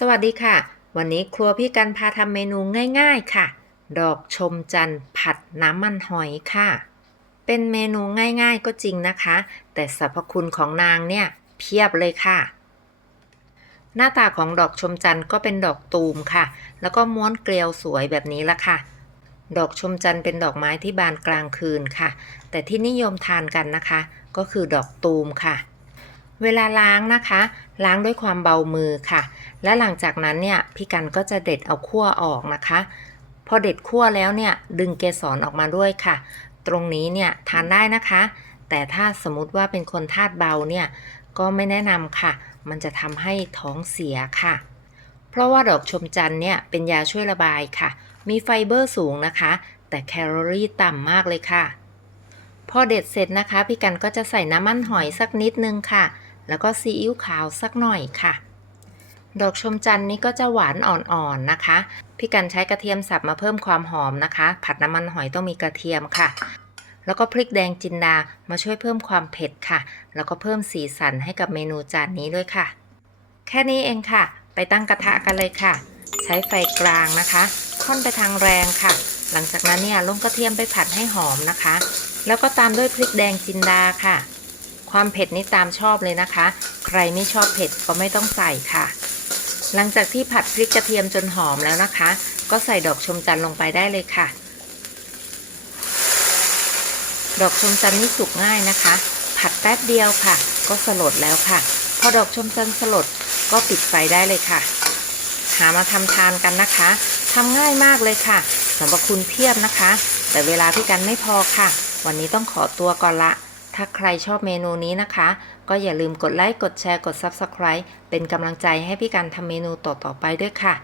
สวัสดีค่ะ วันนี้ครัวพี่กันพาทำเมนูง่ายๆค่ะ ดอกชมจันทร์ผัดน้ำมันหอยค่ะ เป็นเมนูง่ายๆก็จริงนะคะ แต่สรรพคุณของนางเนี่ยเพียบเลยค่ะ หน้าตาของดอกชมจันทร์ก็เป็นดอกตูมค่ะ แล้วก็ม้วนเกลียวสวยแบบนี้ละค่ะ ดอกชมจันทร์เป็นดอกไม้ที่บานกลางคืนค่ะ แต่ที่นิยมทานกันนะคะ ก็คือดอกตูมค่ะ เวลาล้างนะคะ ล้างด้วยความเบามือค่ะ และหลังจากนั้นเนี่ยพี่กันก็จะเด็ดเอาขั้วออกนะคะ พอเด็ดขั้วแล้วเนี่ยดึงเกสรออกมาด้วยค่ะ ตรงนี้เนี่ยทานได้นะคะ แต่ถ้าสมมติว่าเป็นคนธาตุเบาเนี่ยก็ไม่แนะนำค่ะ มันจะทำให้ท้องเสียค่ะ เพราะว่าดอกชมจันทร์เนี่ยเป็นยาช่วยระบายค่ะ มีไฟเบอร์สูงนะคะ แต่แคลอรี่ต่ำมากเลยค่ะ พอเด็ดเสร็จนะคะ พี่กันก็จะใส่น้ำมันหอยสักนิดนึงค่ะ แล้วก็ซีอิ๊วขาวสักหน่อยค่ะ ดอกชมจันทร์นี้ก็จะหวานอ่อนๆนะคะ พี่กันใช้กระเทียมสับมาเพิ่มความหอมนะคะ ผัดน้ำมันหอยต้องมีกระเทียมค่ะ แล้วก็พริกแดงจินดามาช่วยเพิ่มความเผ็ดค่ะ แล้วก็เพิ่มสีสันให้กับเมนูจานนี้ด้วยค่ะ แค่นี้เองค่ะ ไปตั้งกระทะกันเลยค่ะ ใช้ไฟกลางนะคะค่อนไปทางแรงค่ะ หลังจากนั้นเนี่ยลงกระเทียมไปผัดให้หอมนะคะ แล้วก็ตามด้วยพริกแดงจินดาค่ะ ความเผ็ดนี่ตามชอบเลยนะคะ ใครไม่ชอบเผ็ดก็ไม่ต้องใส่ค่ะ หลังจากที่ผัดพริกกระเทียมจนหอมแล้วนะคะ ก็ใส่ดอกชมจันทร์ลงไปได้เลยค่ะ ดอกชมจันทร์นี่สุกง่ายนะคะ ผัดแป๊บเดียวค่ะ ก็สลดแล้วค่ะ พอดอกชมจันทร์สลดก็ปิดไฟได้เลยค่ะ หามาทำทานกันนะคะทำง่ายมากเลยค่ะสำหรับคุณเพียบนะคะ แต่เวลาพี่กันไม่พอค่ะ วันนี้ต้องขอตัวก่อนละ ถ้าใครชอบเมนูนี้นะคะ ก็อย่าลืมกดไลค์กดแชร์กด Subscribe เป็นกำลังใจให้พี่กันทำเมนูต่อๆไปด้วยค่ะ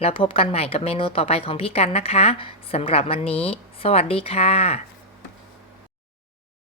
แล้วพบกันใหม่กับเมนูต่อไปของพี่กันนะคะสำหรับวันนี้ สวัสดีค่ะ